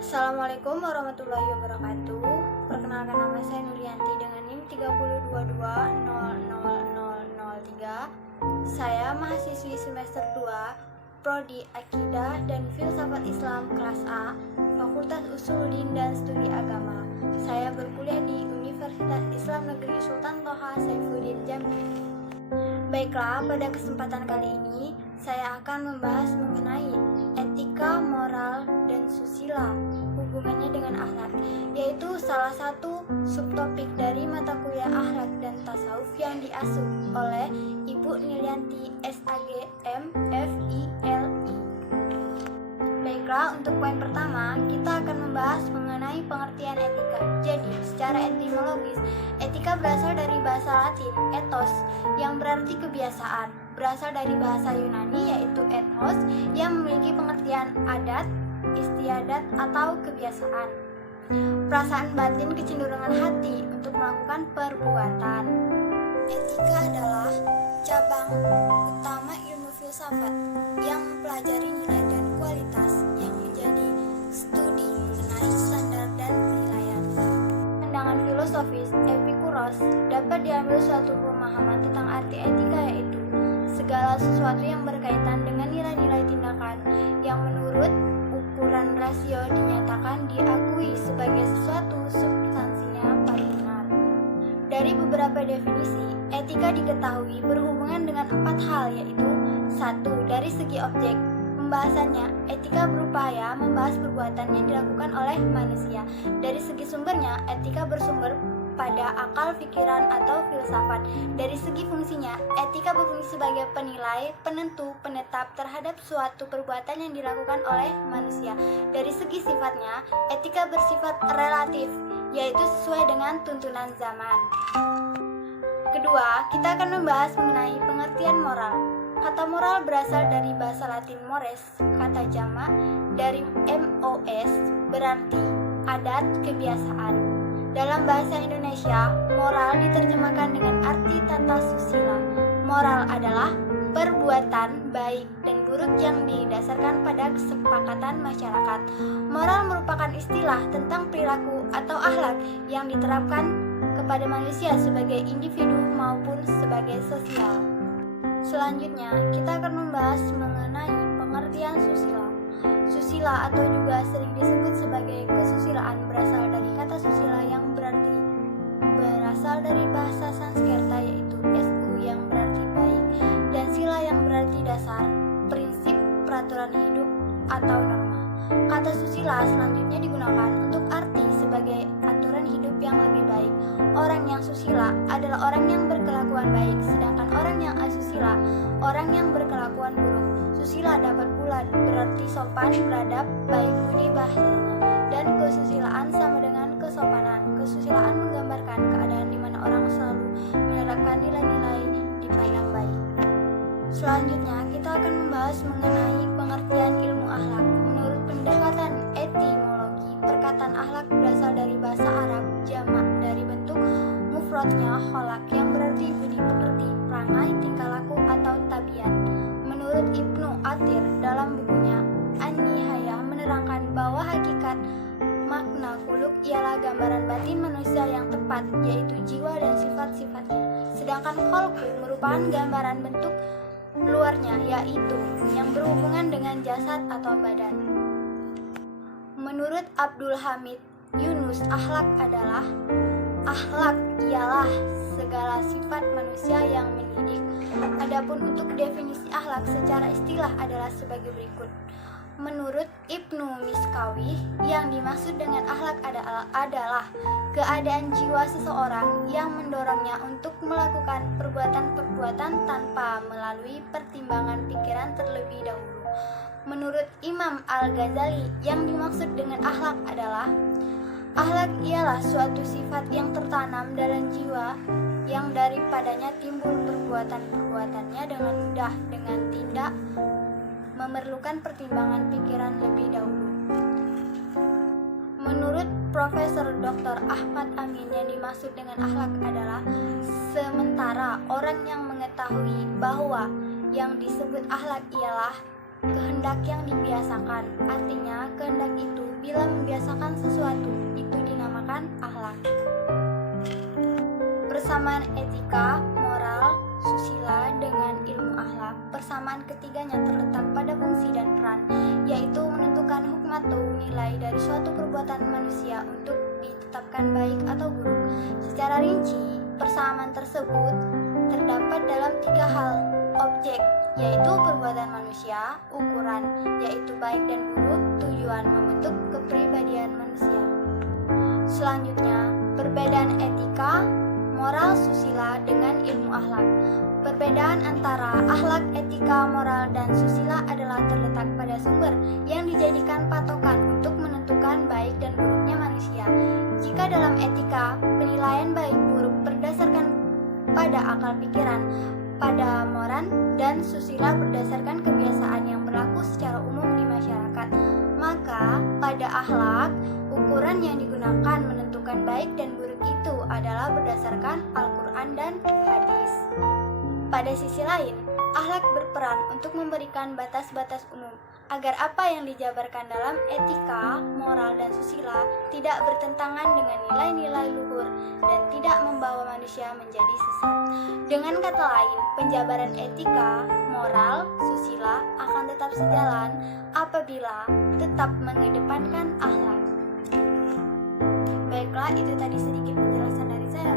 Assalamualaikum warahmatullahi wabarakatuh. Perkenalkan, nama saya Nuryanti dengan NIM 3022000003. Saya mahasiswi semester 2 Prodi Akidah dan Filsafat Islam kelas A, Fakultas Usuluddin dan Studi Agama. Saya berkuliah di Universitas Islam Negeri Sultan Toha Saifuddin Jambi. Baiklah, pada kesempatan kali ini saya akan membahas mengenai etika, moral, dan susila, hubungannya dengan akhlak, yaitu salah satu subtopik dari mata kuliah akhlak dan tasawuf yang diasuh oleh Ibu Nuryanti SAG MFILI. Baiklah, untuk poin pertama, kita akan membahas mengenai pengertian etika. Jadi, secara etimologis, etika berasal dari bahasa Latin, ethos, yang berarti kebiasaan. Berasal dari bahasa Yunani, yaitu ethos, yang memiliki pengertian adat, istiadat, atau kebiasaan. Perasaan batin, kecenderungan hati untuk melakukan perbuatan. Etika adalah cabang utama ilmu filsafat yang mempelajari nilai dan kualitas yang menjadi studi mengenai standar dan penilaian. Pandangan filosofis Epikuros dapat diambil suatu pemahaman tentang arti etika, yaitu segala sesuatu yang berkaitan dengan nilai-nilai tindakan yang menurut ukuran rasio dinyatakan diakui sebagai sesuatu substansinya paling benar. Dari beberapa definisi, etika diketahui berhubungan dengan 4 hal, yaitu 1. Dari segi objek. Pembahasannya, etika berupaya membahas perbuatan yang dilakukan oleh manusia. Dari segi sumbernya, etika bersumber pada akal, pikiran, atau filsafat. Dari segi fungsinya, etika berfungsi sebagai penilai, penentu, penetap terhadap suatu perbuatan yang dilakukan oleh manusia. Dari segi sifatnya, etika bersifat relatif, yaitu sesuai dengan tuntunan zaman. Kedua, kita akan membahas mengenai pengertian moral. Kata moral berasal dari bahasa Latin mores, kata jamak dari mos, berarti adat, kebiasaan. Dalam bahasa Indonesia, moral diterjemahkan dengan arti tata susila. Moral adalah perbuatan baik dan buruk yang didasarkan pada kesepakatan masyarakat. Moral merupakan istilah tentang perilaku atau akhlak yang diterapkan kepada manusia sebagai individu maupun sebagai sosial. Selanjutnya, kita akan membahas mengenai pengertian susila. Susila atau juga sering disebut sebagai kesusilaan berasal dari kata susila yang berasal dari bahasa Sanskerta, yaitu su yang berarti baik dan sila yang berarti dasar, prinsip, peraturan hidup, atau norma. Kata susila selanjutnya digunakan untuk arti sebagai aturan hidup yang lebih baik. Orang yang susila adalah orang yang berkelakuan baik, sedangkan orang yang asusila orang yang berkelakuan buruk. Susila dapat pula berarti sopan, beradab, baik budi bahasanya, dan kesusilaan sama dengan kesopanan. Kesusilaan menggambarkan keadaan di mana orang selalu menerapkan nilai-nilai dipandang baik. Selanjutnya, kita akan membahas mengenai pengertian ilmu akhlak. Menurut pendekatan etimologi, perkataan akhlak berasal dari bahasa Arab jamak dari bentuk mufradnya kholak yang berarti budi pekerti, perangai, tingkah laku, atau tabiat. Menurut Ibnu Athir dalam bukunya An-Nihayah menerangkan bahwa hakikat makna khuluk ialah gambaran batin manusia yang tepat, yaitu jiwa dan sifat-sifatnya. Sedangkan kholku merupakan gambaran bentuk luarnya, yaitu yang berhubungan dengan jasad atau badan. Menurut Abdul Hamid Yunus, akhlak ialah segala sifat manusia yang mendidik. Adapun untuk definisi akhlak secara istilah adalah sebagai berikut. Menurut Ibnu Miskawi, yang dimaksud dengan akhlak adalah keadaan jiwa seseorang yang mendorongnya untuk melakukan perbuatan-perbuatan tanpa melalui pertimbangan pikiran terlebih dahulu. Menurut Imam Al-Ghazali, yang dimaksud dengan akhlak ialah suatu sifat yang tertanam dalam jiwa yang daripadanya timbul perbuatan-perbuatannya dengan mudah, dengan tidak memerlukan pertimbangan pikiran lebih dahulu. Menurut Profesor Dr. Ahmad Amin, yang dimaksud dengan akhlak adalah sementara orang yang mengetahui bahwa yang disebut akhlak ialah kehendak yang dibiasakan. Artinya, kehendak itu bila membiasakan sesuatu, itu dinamakan akhlak. Persamaan etika, moral, susila dengan ilmu akhlak. Persamaan ketiganya terletak pada fungsi dan peran, yaitu menentukan hukum atau nilai dari suatu perbuatan manusia untuk ditetapkan baik atau buruk. Secara rinci, persamaan tersebut terdapat dalam 3 hal: objek, yaitu perbuatan manusia; ukuran, yaitu baik dan buruk; tujuan, membentuk kepribadian manusia. Selanjutnya, perbedaan etika, moral, susila dengan ilmu akhlak. Perbedaan antara akhlak, etika, moral, dan susila adalah terletak pada sumber yang dijadikan patokan untuk menentukan baik dan buruknya manusia. Jika dalam etika, penilaian baik buruk berdasarkan pada akal pikiran, pada moral dan susila berdasarkan kebiasaan yang berlaku secara umum di masyarakat, maka pada akhlak, ukuran yang digunakan menentukan baik dan buruk itu adalah berdasarkan Al-Quran dan hadis. Pada sisi lain, akhlak berperan untuk memberikan batas-batas umum agar apa yang dijabarkan dalam etika, moral, dan susila tidak bertentangan dengan nilai-nilai luhur dan tidak membawa manusia menjadi sesat. Dengan kata lain, penjabaran etika, moral, susila akan tetap sejalan apabila tetap mengedepankan akhlak. Baiklah, itu tadi sedikit penjelasan dari saya.